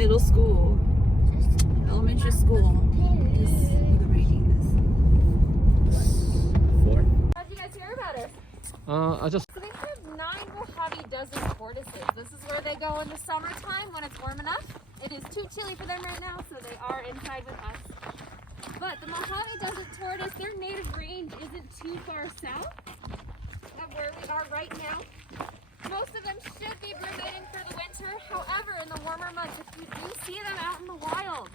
middle school, elementary school is where the rating is. 4. How did you guys hear about it? I just. So they have 9 Mojave Desert tortoises. This is where they go in the summertime when it's warm enough. It is too chilly for them right now, so they are inside with us. But the Mojave Desert tortoise, their native range isn't too far south of where we are right now. Most of them should be ruminating for the winter. However, in the warmer months, if you do see them out in the wild,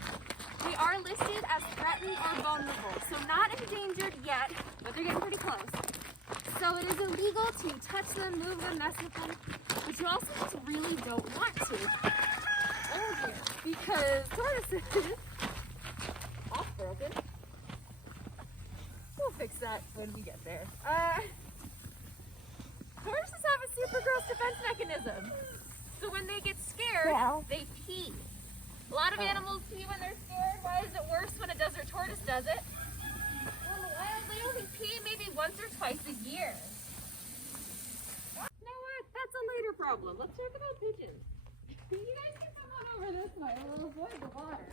they are listed as threatened or vulnerable. So not endangered yet, but they're getting pretty close. So it is illegal to touch them, move them, mess with them, but you also just really don't want to. Oh dear. Because tortoises, off broken. We'll fix that when we get there. Tortoises have a super gross defense mechanism. So when they get scared, they pee. A lot of animals pee when they're scared. Why is it worse when a desert tortoise does it? Well, in the wild, they only pee maybe once or twice a year. You know what? That's a later problem. Let's talk about pigeons. You guys can come on over this way. We'll avoid the water.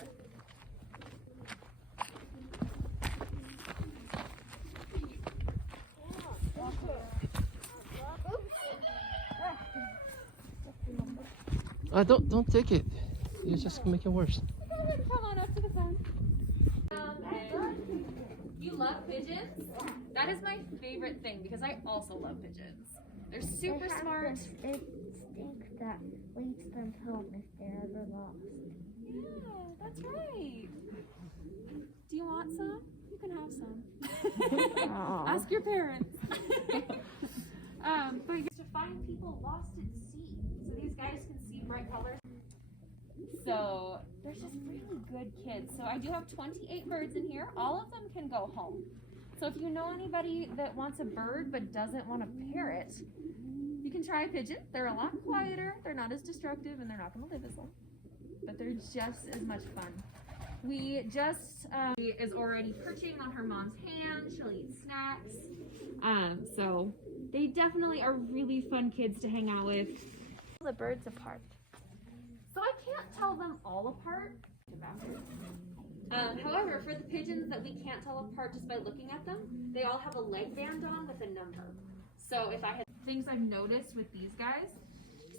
Don't take it. You just make it worse. Come on up to the fence. You love pigeons? That is my favorite thing because I also love pigeons. They're super smart. It stinks that leads them home if they're ever lost. Yeah, that's right. Do you want some? You can have some. Ask your parents. But you to find people lost at sea. So these guys can see bright colors. So they're just really good kids. So I do have 28 birds in here. All of them can go home. So if you know anybody that wants a bird but doesn't want a parrot, you can try a pigeon. They're a lot quieter, they're not as destructive, and they're not going to live as long. But they're just as much fun. We just, is already perching on her mom's hand. She'll eat snacks. So they definitely are really fun kids to hang out with. The birds apart. So I can't tell them all apart. However, for the pigeons that we can't tell apart just by looking at them, they all have a leg band on with a number. So if I had things I've noticed with these guys,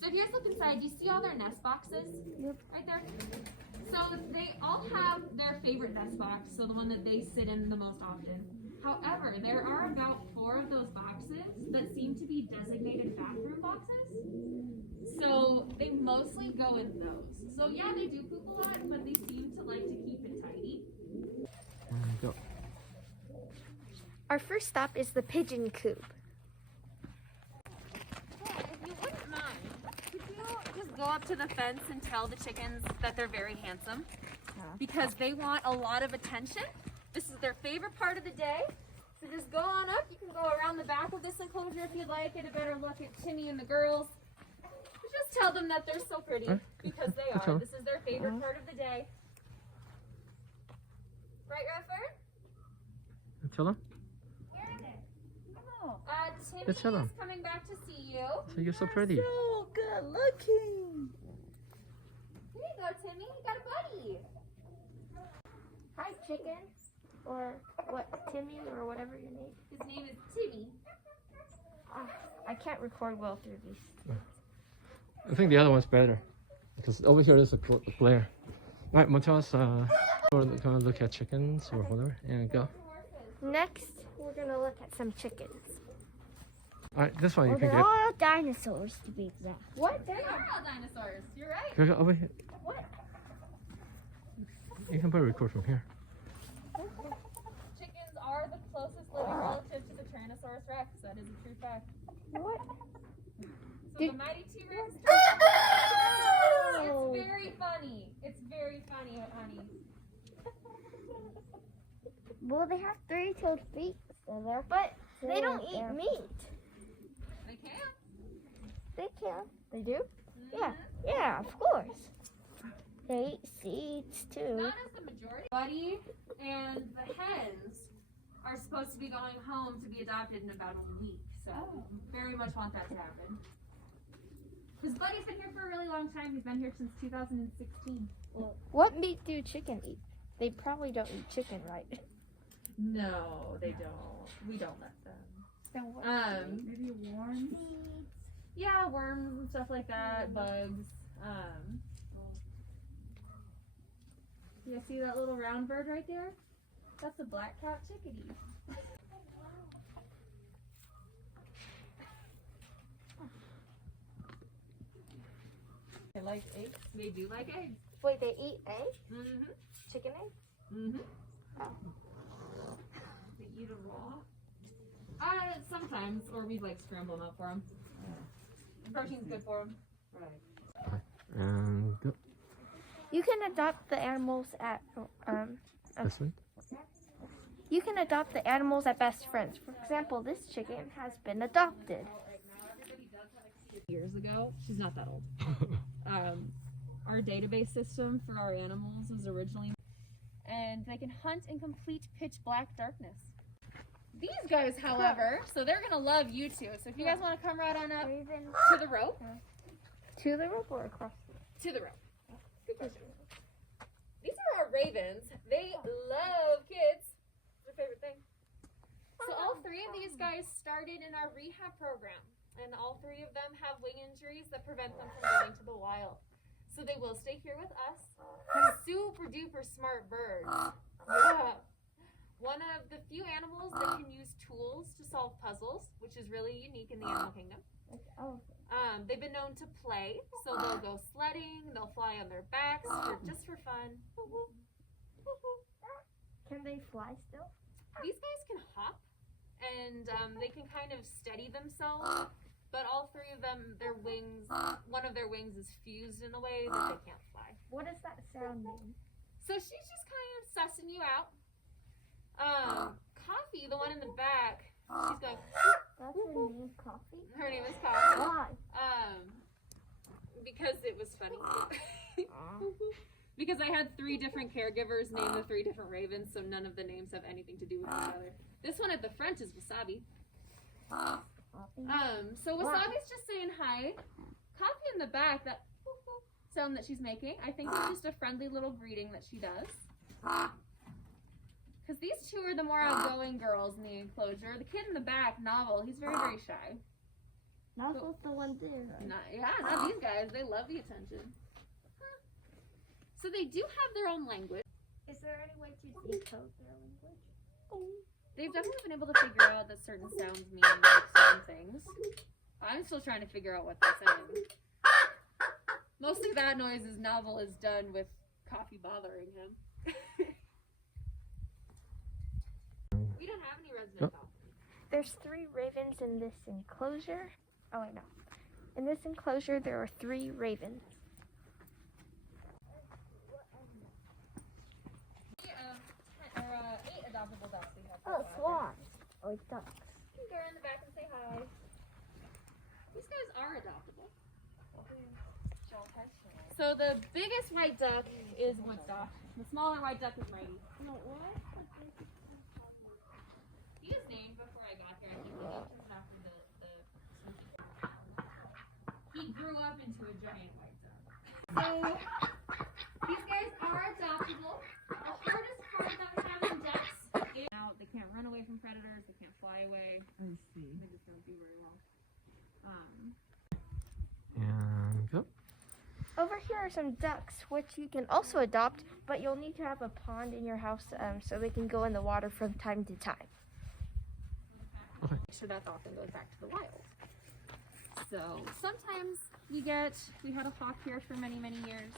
so if you guys look inside, do you see all their nest boxes? Yep. Right there? So they all have their favorite nest box, so the one that they sit in the most often. However, there are about 4 of those boxes that seem to be designated bathroom boxes. So they mostly go in those. So yeah, they do poop a lot, but they seem to like to keep it tidy. Go. Our first stop is the pigeon coop. Yeah, if you wouldn't mind, could you just go up to the fence and tell the chickens that they're very handsome? Because they want a lot of attention. This is their favorite part of the day. So just go on up. You can go around the back of this enclosure if you'd like. Get a better look at Timmy and the girls. Just tell them that they're so pretty because they are. This is their favorite part of the day. Right, Redford? Tell them. Oh. Let's tell Timmy them. is coming back to see you. So you're so pretty. So good looking. Here you go, Timmy. You got a buddy. Hi, chicken. Or what, Timmy or whatever your name. His name is Timmy. I can't record well through these. I think the other one's better because over here is a glare. All right, Montas, we're gonna look at chickens or whatever, and go. Next, we're gonna look at some chickens. All right, this one you can They're get. all dinosaurs to be exact. What? They are all dinosaurs. You're right. Go over here. What? You can put a record from here. Chickens are the closest living relative to the Tyrannosaurus Rex. That is a true fact. What? So the mighty T-Rex. It's very funny. It's very funny, honey. Well, they have 3-toed feet, so they're they don't eat meat. They can. They can. They do? Yeah, of course. They eat seeds too. Not as the majority. Buddy and the hens are supposed to be going home to be adopted in about a week. So very much want that to happen. His buddy's been here for a really long time. He's been here since 2016. What meat do chicken eat? They probably don't eat chicken, right? No, they don't. We don't let them. Then what? Maybe worms. Yeah, worms and stuff like that, bugs. You see that little round bird right there? That's a black-capped chickadee. They like eggs. They do like eggs. Wait, they eat eggs? Mm-hmm. Chicken eggs? Mm-hmm. Oh. They eat it raw. Sometimes, or we like scramble them up for them. Protein's good for them. Right. And go. You can adopt the animals at This way. You can adopt the animals at Best Friends. For example, this chicken has been adopted. Years ago, she's not that old. Our database system for our animals was originally, and they can hunt in complete pitch black darkness. These guys, however, so they're gonna love you two. So if you guys want to come right on up to the rope, To the rope or across? to the rope. Good question. These are our ravens. They love kids. It's their favorite thing. So all three of these guys started in our rehab program, and all three of them have wing injuries that prevent them from going to the wild. So they will stay here with us. Super duper smart birds. Yeah. One of the few animals that can use tools to solve puzzles, which is really unique in the animal kingdom. They've been known to play, so they'll go sledding, they'll fly on their backs just for fun. Can they fly still? These guys can hop, and they can kind of steady themselves, but all three of them, their wings, one of their wings is fused in a way that they can't fly. What does that sound mean? So she's just kind of sussing you out. Coffee, the one in the back, she's going, That's her name, Coffee? her name is Coffee. Why? Because it was funny. Because I had 3 different caregivers name the 3 different ravens, so none of the names have anything to do with each other. This one at the front is Wasabi. So Wasabi's just saying hi. Coffee in the back, that sound that she's making, I think it's just a friendly little greeting that she does. Because these two are the more outgoing girls in the enclosure. The kid in the back, Novel, he's very, very shy. Novel's the one there. Not these guys. They love the attention. So they do have their own language. Is there any way to decode their language? They've definitely been able to figure out that certain sounds mean like certain things. I'm still trying to figure out what they're saying. Most of that noise is Novel is done with Coffee bothering him. We don't have any resident dolphins. There's 3 ravens in this enclosure. Oh, wait, no. In this enclosure, there are 3 ravens. 8 adoptable ducks we have. Oh, swans. Or ducks. You can go in the back and say hi. These guys are adoptable. So the biggest white duck is Woodstock. The smaller white duck is Mighty. No, what? He was named before I got here. I think we named him after the He grew up into a giant white duck. So these guys are adoptable. The hardest part about having ducks is they can't run away from predators. They can't fly away. I see. They just don't do very well. And go. Over here are some ducks, which you can also adopt, but you'll need to have a pond in your house so they can go in the water from time to time. Okay. So that often goes back to the wild. So sometimes we had a hawk here for many, many years.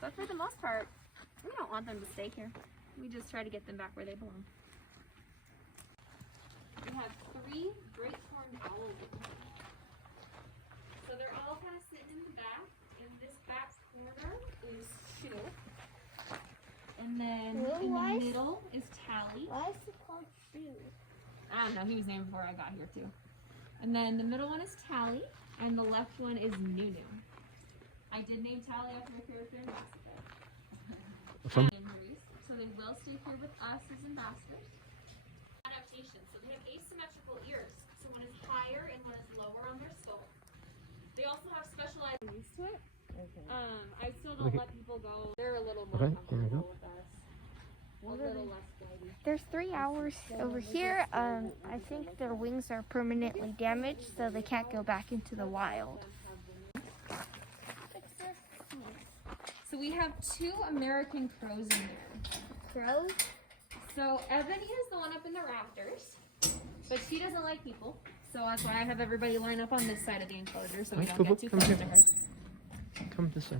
But for the most part, we don't want them to stay here. We just try to get them back where they belong. We have 3 great horned owls. So they're all kind of sitting in the back. In this back corner is Shoe. And then in the middle is Tally. Why is it called Shoe? I don't know, he was named before I got here too. And then the middle one is Tally, and the left one is Nunu. I did name Tally after a character in Mexico. And Maurice, so they will stay here with us as ambassadors. Adaptation, so they have asymmetrical ears. So one is higher and one is lower on their skull. They also have used to it. Okay. I still don't Okay. let people go. They're a little more Okay, there we comfortable go. with us. A little less flighty. There's 3 hours over here. I think their wings are permanently damaged, so they can't go back into the wild. So we have 2 American crows in there. Crows? So Ebony is the one up in the rafters, but she doesn't like people. So that's why I have everybody line up on this side of the enclosure so we Right, don't get Boo-boo, too come close to here. her. Come this way.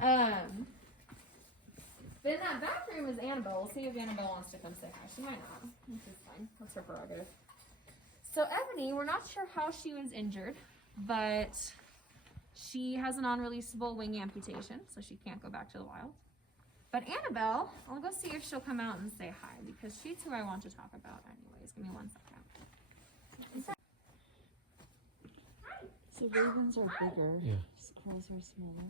But in that back room is Annabelle. We'll see if Annabelle wants to come say hi. She might not, which is fine. That's her prerogative. So Ebony, we're not sure how she was injured, but she has a non-releasable wing amputation, so she can't go back to the wild. But Annabelle, I'll go see if she'll come out and say hi, because she's who I want to talk about anyways. Give me 1 second. So ravens are bigger. Yeah. Crows are smaller.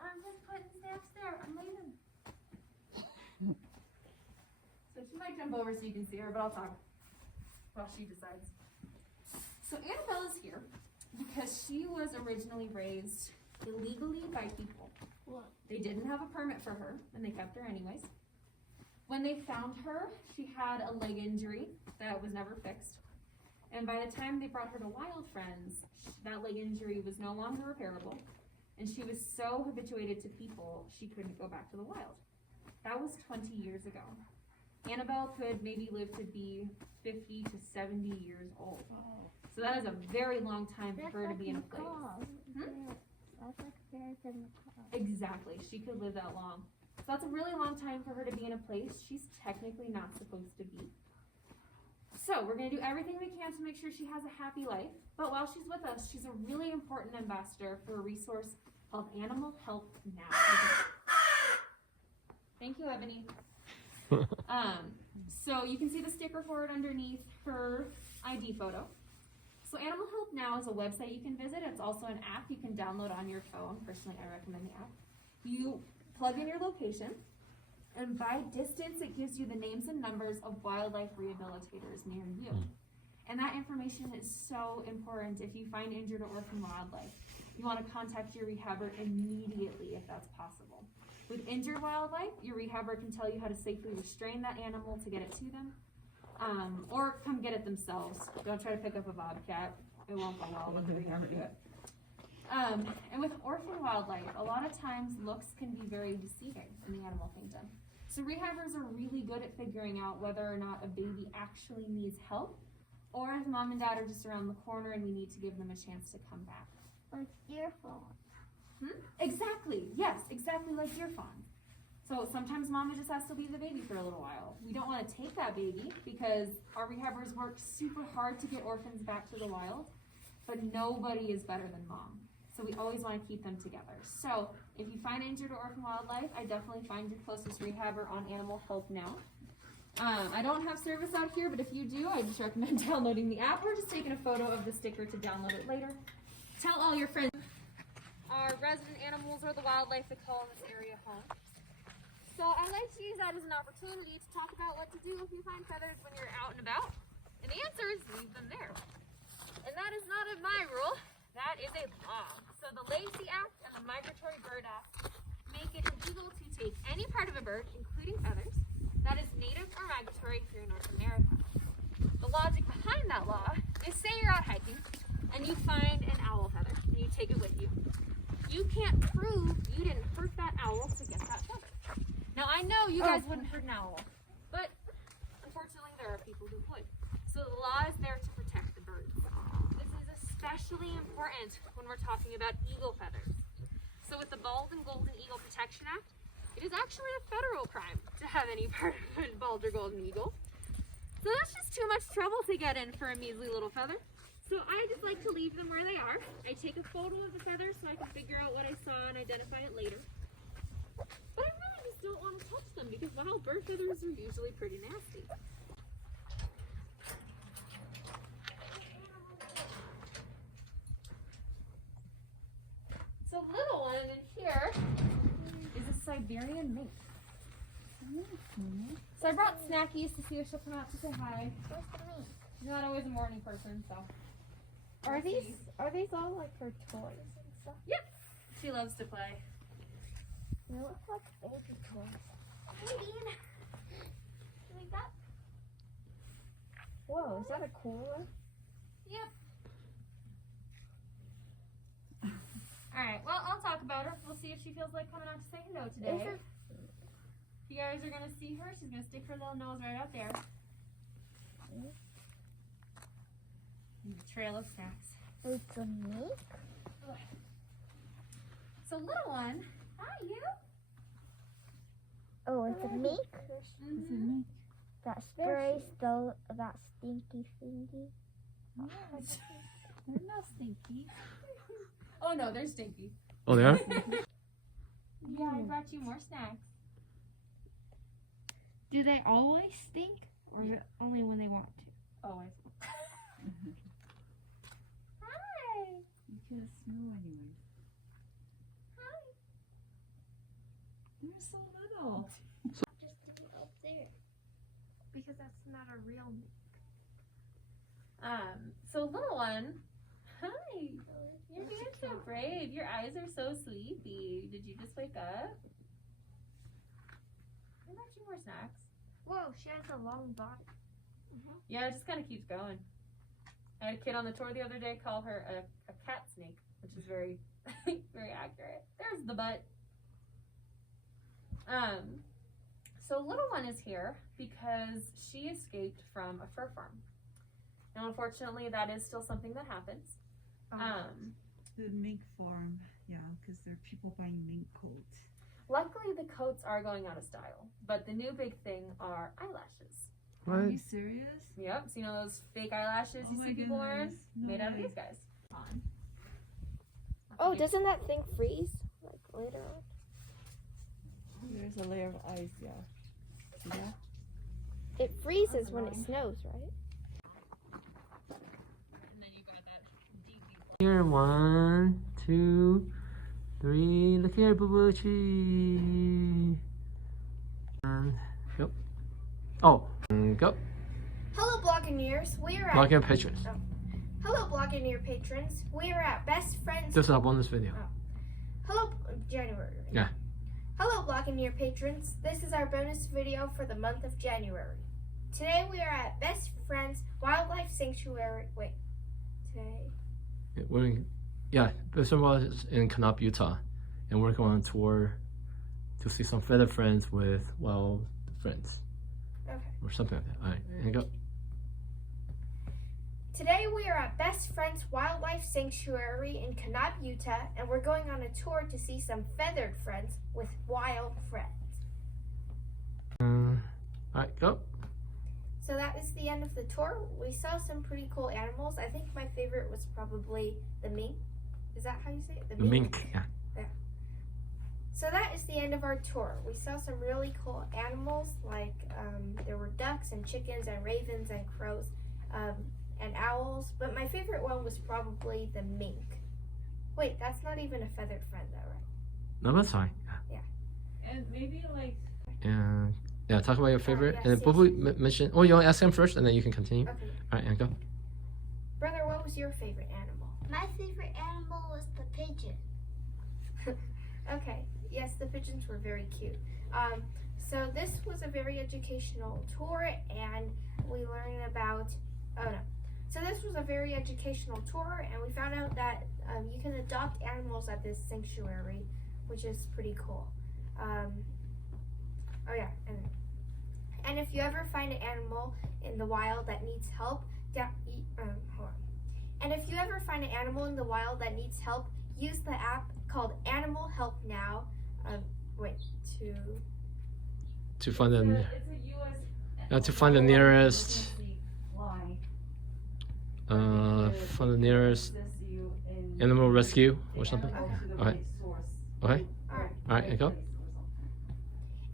I'm just putting snaps there. I'm leaving. So she might jump over so you can see her, but I'll talk while she decides. So Annabelle is here because she was originally raised illegally by people. They didn't have a permit for her, and they kept her anyways. When they found her, she had a leg injury that was never fixed. And by the time they brought her to Wild Friends, that leg injury was no longer repairable. And she was so habituated to people, she couldn't go back to the wild. That was 20 years ago. Annabelle could maybe live to be 50 to 70 years old. So that is a very long time for her to be in a place. That's like bears in the car. Exactly, she could live that long. So that's a really long time for her to be in a place she's technically not supposed to be. So we're gonna do everything we can to make sure she has a happy life. But while she's with us, she's a really important ambassador for a resource called Animal Help Now. Thank you, Ebony. So you can see the sticker for it underneath her ID photo. So Animal Help Now is a website you can visit. It's also an app you can download on your phone. Personally, I recommend the app. You plug in your location, and by distance, it gives you the names and numbers of wildlife rehabilitators near you. And that information is so important if you find injured or orphaned wildlife. You want to contact your rehabber immediately if that's possible. With injured wildlife, your rehabber can tell you how to safely restrain that animal to get it to them, or come get it themselves. Don't try to pick up a bobcat. It won't go well, let the rehabber do it. And with orphan wildlife, a lot of times looks can be very deceiving in the animal kingdom. So rehabbers are really good at figuring out whether or not a baby actually needs help, or if mom and dad are just around the corner and we need to give them a chance to come back. Like deer fawn. Exactly, yes, exactly like deer fawn. So sometimes mama just has to leave the baby for a little while. We don't want to take that baby because our rehabbers work super hard to get orphans back to the wild, but nobody is better than mom. So we always want to keep them together. So if you find injured or orphan wildlife, I definitely find your closest rehabber on Animal Help Now. I don't have service out here, but if you do, I just recommend downloading the app or just taking a photo of the sticker to download it later. Tell all your friends. Our resident animals are the wildlife that call this area home. So I like to use that as an opportunity to talk about what to do if you find feathers when you're out and about. And the answer is leave them there. And that is not my rule. That is a law. So the Lacey Act and the Migratory Bird Act make it illegal to take any part of a bird, including feathers, that is native or migratory here in North America. The logic behind that law is say you're out hiking and you find an owl feather and you take it with you. You can't prove you didn't hurt that owl to get that feather. Now I know you guys wouldn't hurt an owl, but unfortunately there are people who would. So the law is there to protect the birds. This is especially important when we're talking about eagle feathers. So with the Bald and Golden Eagle Protection Act, it is actually a federal crime to have any part of a bald or golden eagle. So that's just too much trouble to get in for a measly little feather. So I just like to leave them where they are. I take a photo of the feather so I can figure out what I saw and identify it later. But I really just don't want to touch them because wild bird feathers are usually pretty nasty. So little one in here is a Siberian mink. So I brought Snackies to see if she'll come out to say hi. Where's the meat? She's not always a morning person, so. Are these all like for toys and stuff? Yep. She loves to play. They look like baby toys. Whoa, is that a cooler? Yep. Alright, well, I'll talk about her. We'll see if she feels like coming out to say hello today. If you guys are going to see her, she's going to stick her little nose right out there. Trail of snacks. It's a Mink? So, little one, hi, you. Oh, it's a Mink? Mm-hmm. That sprays that stinky thingy. Yes. They're not stinky. Oh, no, they're stinky. Oh, they are? Yeah, I brought you more snacks. Do they always stink? Or only when they want to? Always. Hi. You can't smell anyway. Hi. They're so little. Just up there. Because that's not a real Mink. So little one, hi. You're being so brave. Your eyes are so sleepy. Did you just wake up? I brought you more snacks. Whoa, she has a long body. Yeah, it just kind of keeps going. I had a kid on the tour the other day call her a cat snake, which is very, very accurate. There's the butt. So little one is here because she escaped from a fur farm. Now, unfortunately, that is still something that happens. The mink farm, yeah, because there are people buying mink coats. Luckily, the coats are going out of style, but the new big thing are eyelashes. Are What? you serious? Yep, so you know those fake eyelashes Oh you my see people wearing? goodness. No Made out of way. these guys. On. Oh, doesn't that thing freeze? Like later on? There's a layer of ice, yeah. See that? It freezes when it snows, right? And then you got that deep. Here, 1, 2, 3. Look here, Boo Boo Tree. And go. Oh, and go. Hello, Bloggineers. We are at Log in Pigeons. Hello, Bloggineer patrons. We are at Best Friends. This is a bonus video. Hello, January. Yeah. Hello, Bloggineer patrons. This is our bonus video for the month of January. Today we are at Best Friends Wildlife Sanctuary. Wait, today. We're in, yeah, this one is in Canop, Utah, and we're going on tour to see some feathered friends with wild friends. Okay. Or something like that. All right, and go. Today we are at Best Friends Wildlife Sanctuary in Canop, Utah, and we're going on a tour to see some feathered friends with wild friends. All right, go. So that is the end of the tour. We saw some pretty cool animals. I think my favorite was probably the mink. Is that how you say it? The mink. Yeah. So that is the end of our tour. We saw some really cool animals, like there were ducks and chickens and ravens and crows and owls. But my favorite one was probably the mink. Wait, that's not even a feathered friend though, right? No, that's fine. And maybe like And yeah, talk about your favorite. yes, and then yes. Boo Boo mention. Oh, you want to ask him first, and then you can continue. Okay. All right, and go. Brother, what was your favorite animal? My favorite animal was the pigeon. Okay, yes, the pigeons were very cute. So this was a very educational tour, and we learned about, So this was a very educational tour, and we found out that you can adopt animals at this sanctuary, which is pretty cool. And if you ever find an animal in the wild that needs help, And if you ever find an animal in the wild that needs help, use the app called Animal Help Now. To find the it's a US to find the nearest line. find the nearest animal rescue or something. Okay. Okay. All right, and go.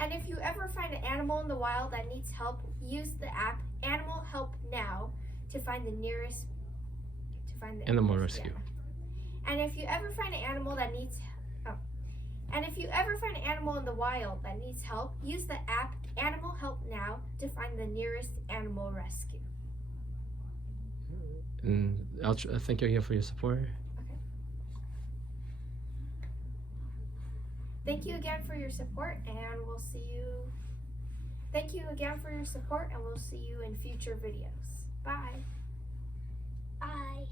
And if you ever find an animal in the wild that needs help, use the app Animal Help Now to find the nearest. Animal rescue. And if you ever find an animal that needs, and if you ever find an animal in the wild that needs help, use the app Animal Help Now to find the nearest animal rescue. And thank you again for your support. Thank you again for your support, and we'll see you. Thank you again for your support, and we'll see you in future videos. Bye. Bye.